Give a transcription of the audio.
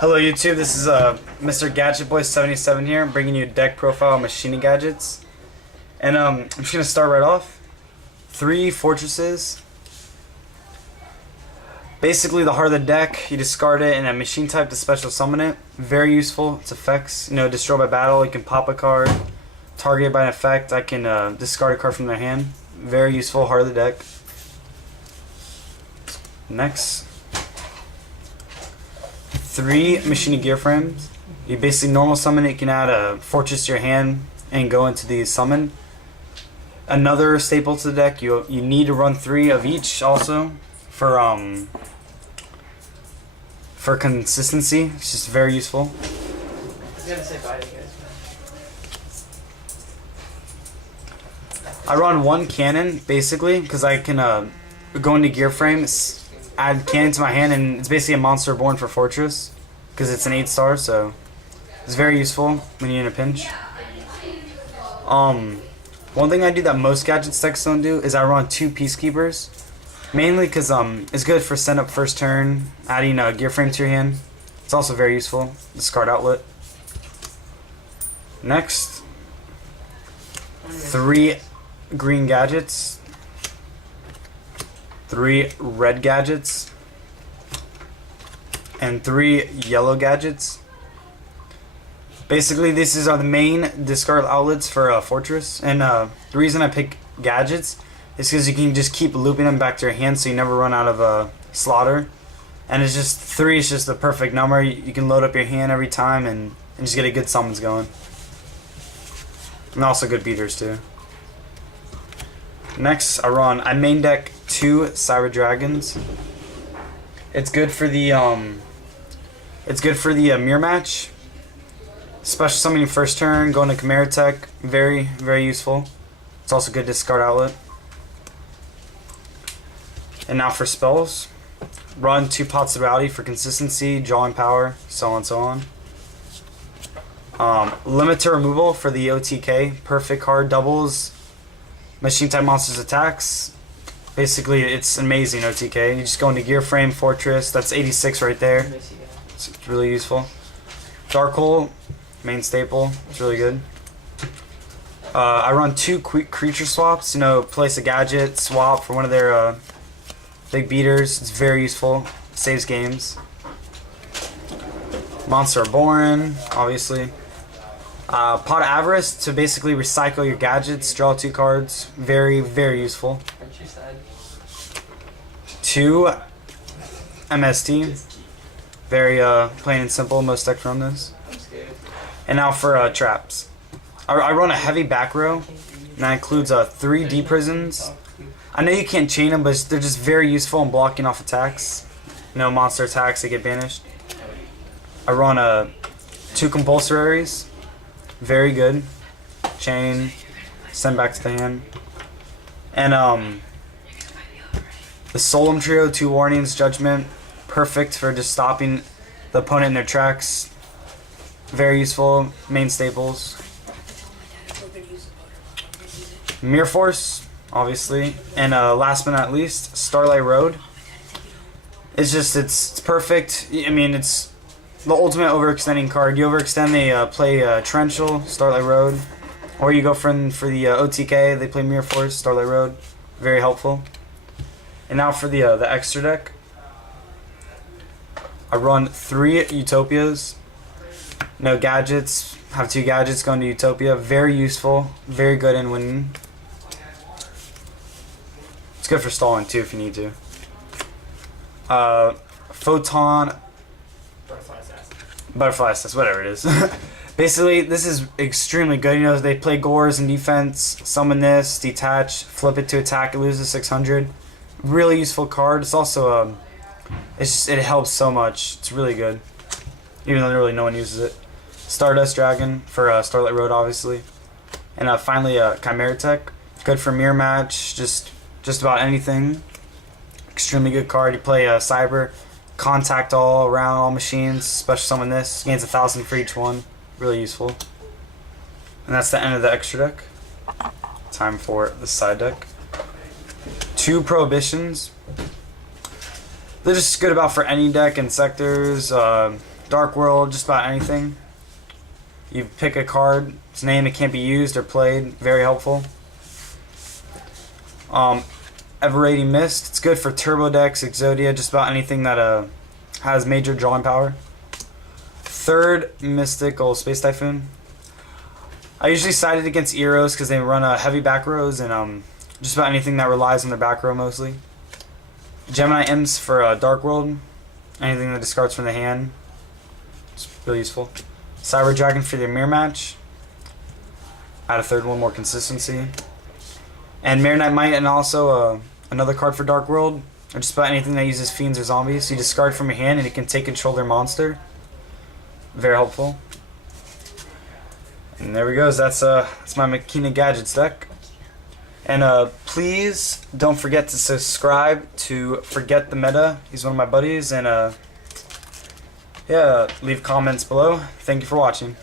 Hello YouTube, this is Mr. Gadget Boy 77 here. I'm bringing you a deck profile of Machina gadgets. And I'm just going to start right off. 3 fortresses. Basically the heart of the deck, you discard it and a machine type to special summon it. Very useful, its effects. Destroy by battle, you can pop a card. Targeted by an effect, I can discard a card from their hand. Very useful, heart of the deck. Next. 3 Machina gear frames. You basically normal summon it, you can add a fortress to your hand and go into the summon. Another staple to the deck, you need to run 3 of each also for consistency. It's just very useful. I was gonna say bye to you guys. I run 1 cannon basically because I can go into gear frame, add cannon to my hand, and it's basically a monster born for fortress because it's an 8-star, so it's very useful when you're in a pinch. One thing I do that most gadget decks don't do is I run 2 peacekeepers, mainly because it's good for send up first turn, adding a gear frame to your hand. It's also very useful. Discard outlet. Next, 3 green gadgets. 3 red gadgets and 3 yellow gadgets. Basically, these are the main discard outlets for a fortress, and the reason I pick gadgets is because you can just keep looping them back to your hand, so you never run out of slaughter. And it's just 3 is just the perfect number. You can load up your hand every time and just get a good summons going, and also good beaters too. Next, I main deck 2 Cyber Dragons. It's good for the mirror match. Special summoning first turn, going to Chimera Tech, very useful. It's also good discard outlet. And now for spells, run 2 Pots of Rowdy for consistency, drawing power, so on and so on. Limiter removal for the OTK, perfect card, doubles machine type monsters attacks. Basically, it's amazing OTK. You just go into gear frame, fortress. That's 86 right there. It's really useful. Dark Hole, main staple. It's really good. I run 2 quick creature swaps. Place a gadget, swap for one of their big beaters. It's very useful. Saves games. Monster Reborn, obviously. Pot of Avarice to basically recycle your gadgets, draw 2 cards. Very useful. 2 MST. Very plain and simple, most decks run this. And now for traps. I run a heavy back row, and that includes 3 D prisons. I know you can't chain them, but they're just very useful in blocking off attacks. Monster attacks, they get banished. I run 2 compulsoraries. Very good. Chain, send back to the hand. And the Solemn Trio, 2 warnings, judgment. Perfect for just stopping the opponent in their tracks. Very useful, main staples. Mirror Force, obviously. And last but not least, Starlight Road. It's perfect. I mean, it's the ultimate overextending card. You overextend, they play Torrential, Starlight Road. Or you go for the OTK, they play Mirror Force, Starlight Road. Very helpful. And now for the extra deck. I run 3 Utopias. Gadgets. Have 2 gadgets going to Utopia. Very useful. Very good in winning. It's good for stalling too if you need to. Photon. Butterfly Assassin, whatever it is. Basically, this is extremely good. They play Gores in defense, summon this, detach, flip it to attack, it loses 600. Really useful card. It's also, it helps so much. It's really good. Even though really no one uses it. Stardust Dragon for Starlight Road, obviously. And finally, Chimera Tech. Good for mirror match, just about anything. Extremely good card. You play Cyber. Contact all around all machines, special summon this, gains 1,000 for each one. Really useful. And that's the end of the extra deck. Time for the side deck. 2 Prohibitions. They're just good about for any deck and sectors. Dark World, just about anything. You pick a card, its name, it can't be used or played. Very helpful. Everrating Mist, it's good for Turbo decks, Exodia, just about anything that has major drawing power. Third Mystical Space Typhoon. I usually side it against Eros because they run a heavy back rows and just about anything that relies on their back row mostly. Gemini Imps for Dark World, anything that discards from the hand. It's really useful. Cyber Dragon for the mirror match. Add a third one, more consistency. And Marinite Might, and also another card for Dark World. Or just about anything that uses fiends or zombies. So you discard from your hand and you can take control of their monster. Very helpful. And there we go. That's my Machina Gadgets deck. And please don't forget to subscribe to Forget the Meta. He's one of my buddies. And yeah, leave comments below. Thank you for watching.